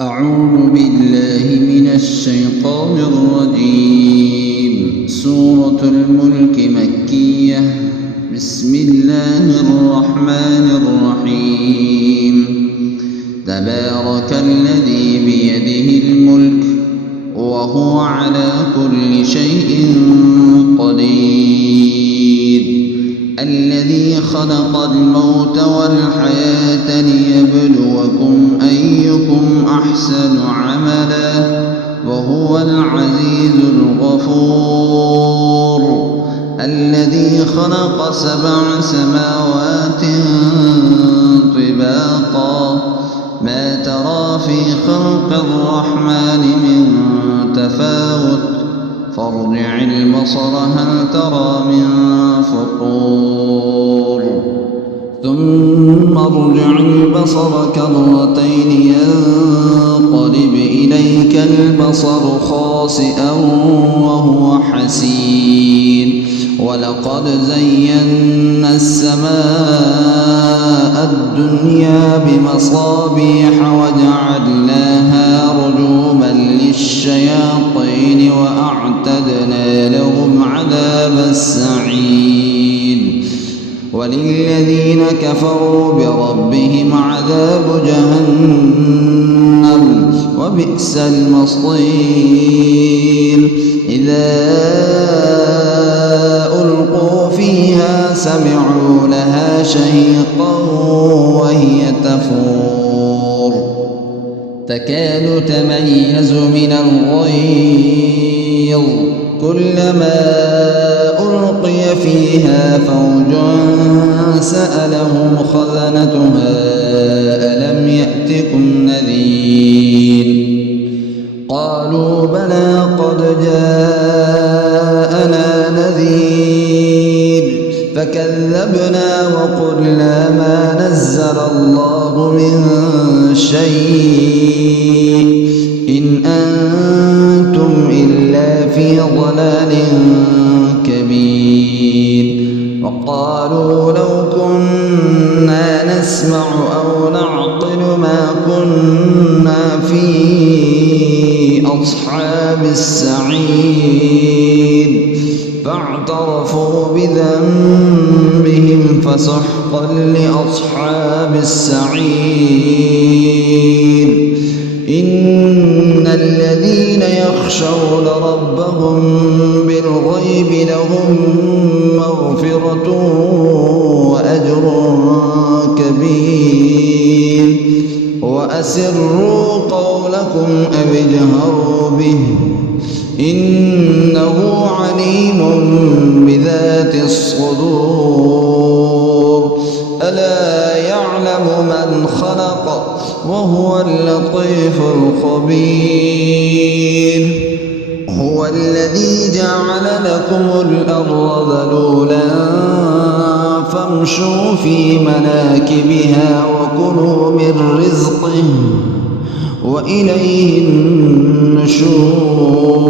أعوذ بالله من الشيطان الرجيم. سورة الملك مكية. بسم الله الرحمن الرحيم. تبارك الذي بيده الملك وهو على كل شيء قدير. الذي خلق الموت والحياة ليبلوكم أيكم أحسن عملا وهو العزيز الغفور. الذي خلق 7 سماوات طباقا ما ترى في خلق الرحمن من تفاوت فارجع البصر هل ترى من فطور ثم ارجع البصر كرتين ينقلب إليك البصر خاسئا وهو حسير. ولقد زينا السماء الدنيا بمصابيح وجعلناها رجوما للشياطين وأعتدنا لهم عذاب السعير. وللذين كفروا بربهم عذاب جهنم وبئس المصير. إذا ألقوا فيها سمعوا لها شهيقا وهي تفور تكاد تميز من الغيظ كلما ألقي فيها فوج سألهم خزنتها ألم يأتكم نذير قالوا بلى قد جاءنا نذير فكذبنا وقلنا ما نزل الله من شيء إن أنتم إلا في ضلال كبير. وقالوا لو كنا نسمع أو نعقل ما كنا في أصحاب السعير فاعترفوا بذنبهم فسحقا لأصحاب السعير. إن الذين يخشون ربهم بالغيب لهم مغفرة وأجر كبير. وأسروا قولكم أو اجهروا به إنه عليم بذات الصدور. ألا يعلم من خلق وهو اللطيف الخبير. هو الذي جعل لكم الأرض ذلولا فامشوا في مناكبها وكلوا من رزقه وإليه النشور.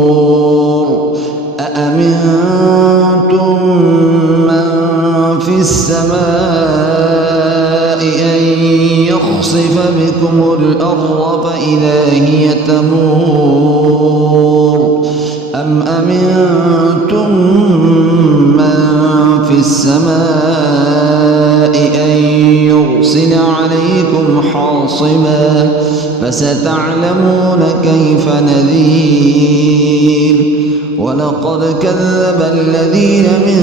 أأمنتم من في السماء أن يخسف بكم الأرض فإذا هي تمور أم أمنتم من في السماء أن يرسل عليكم حاصبا فستعلمون كيف نذير. ولقد كذب الذين من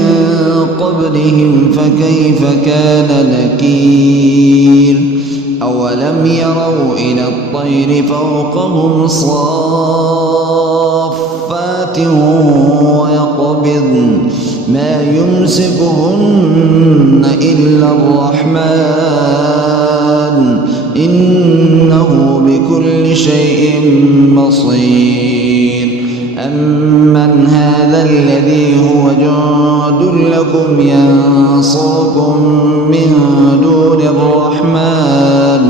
قبلهم فكيف كان نكير. أولم يروا إلى الطير فوقهم صافات ويقبضن ما يمسكهن إلا الرحمن إنه بكل شيء بصير. أمن هذا الذي هو جند لكم ينصركم من دون الرحمن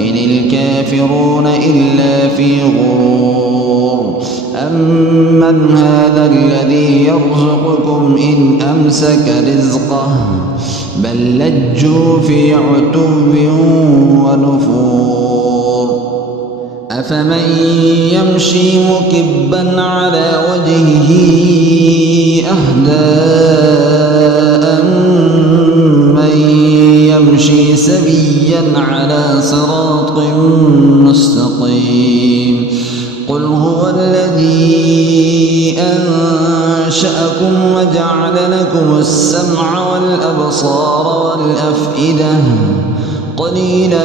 إن الكافرون إلا في غرور. أمن هذا الذي يرزقكم إن أمسك رزقه بل لجوا في عتو ونفور. أفمن يمشي مكبا على وجهه أهدى أمن يمشي سويا على صراط مستقيم قل هو الذي أنشأكم وجعل لكم السمع والأبصار والأفئدة قليلا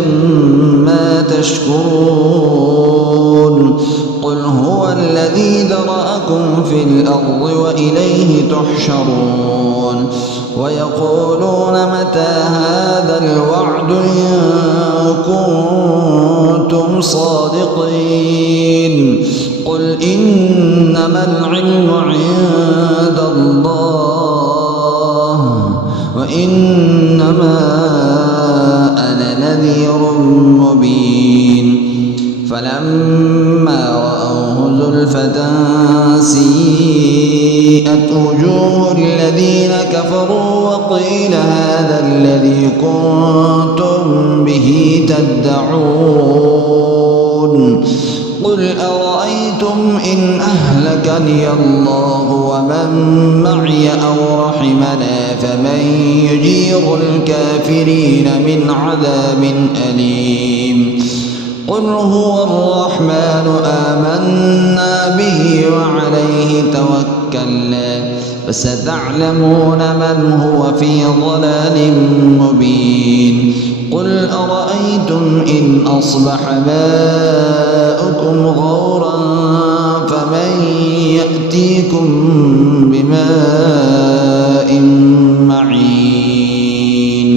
ما تشكرون قل هو الذي ذرأكم في الأرض وإليه تحشرون ويقولون متى هذا الوعد إن كنتم صادقين قل إنما العلم عند الله وإنما أنا نذير مبين فلما رأوه زلفة سيئت وجوه الذين كفروا وقيل هذا الذي كنتم به تدعون قل أرأيتم إن أهلكني الله ومن معي أو رحمنا فمن يجير الكافرين من عذاب أليم قل هو الرحمن آمنا به وعليه توكلنا فستعلمون من هو في ضلال مبين قل أرأيتم إن أصبح ماؤكم غورا فمن يأتيكم بماء معين।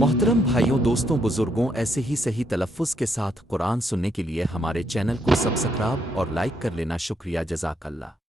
मोहतरम भाइयों दोस्तों बुजुर्गों ऐसे ही सही तलफ़्फ़ुज़ के साथ कुरान सुनने के लिए हमारे चैनल को सब्सक्राइब और लाइक कर लेना शुक्रिया जज़ाकल्लाह।